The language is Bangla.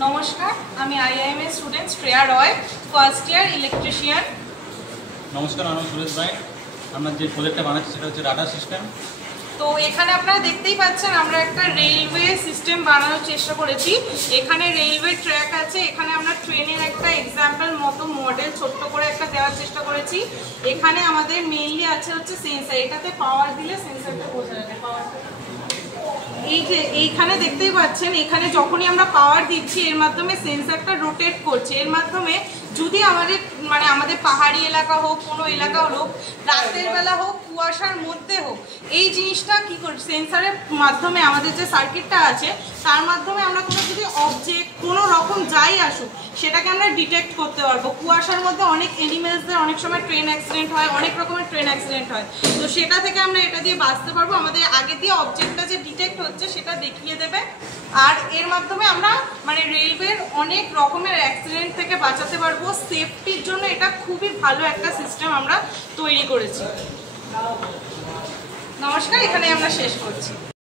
নমস্কার, আমি আইআইএম এর স্টুডেন্ট শ্রেয়া রয়, ফার্স্ট ইয়ার ইলেকট্রিশিয়ান। নমস্কার, আমি সুরেশ রায়। আমরা যে প্রজেক্টটা বানাচ্ছি সেটা হচ্ছে রাডার সিস্টেম। তো এখানে আপনারা দেখতেই পাচ্ছেন আমরা একটা রেলওয়ে সিস্টেম বানানোর চেষ্টা করেছি। এখানে রেলওয়ে ট্র্যাক আছে, এখানে আমরা ট্রেনের একটা এক্সাম্পল মতো মডেল ছোট্ট করে একটা দেওয়ার চেষ্টা করেছি। এখানে আমাদের মেইনলি আছে হচ্ছে সেন্সর, এটাতে পাওয়ার দিলে সেন্সরটা বোঝা যাবে। এই যে এইখানে দেখতেই পাচ্ছেন, এখানে যখনই আমরা পাওয়ার দিচ্ছি এর মাধ্যমে সেন্সরটা রোটেট করছে। এর মাধ্যমে যদি আমাদের পাহাড়ি এলাকা হোক, কোনো এলাকা হোক, রাতের বেলা হোক, কুয়াশার মধ্যে হোক, এই জিনিসটা কি করে সেন্সরের মাধ্যমে আমাদের যে সার্কিটটা আছে তার মাধ্যমে আমরা কোনো যদি অবজেক্ট কোনো রকম যাই আসুক সেটাকে আমরা ডিটেক্ট করতে পারবো। কুয়াশার মধ্যে অনেক এনিমেলসদের অনেক সময় ট্রেন অ্যাক্সিডেন্ট হয়, অনেক রকমের ট্রেন অ্যাক্সিডেন্ট হয়। তো সেটা থেকে আমরা এটা দিয়ে বাঁচতে পারবো। আমাদের আগে দিয়ে অবজেক্টটা যে ডিটেক্ট হচ্ছে সেটা দেখিয়ে দেবে। আর এর মাধ্যমে আমরা রেলওয়ের অনেক রকমের অ্যাক্সিডেন্ট থেকে বাঁচাতে পারবো। সেফটির জন্য এটা খুবই ভালো একটা সিস্টেম আমরা তৈরি করেছি। নমস্কার, এখানে আমরা শেষ করছি।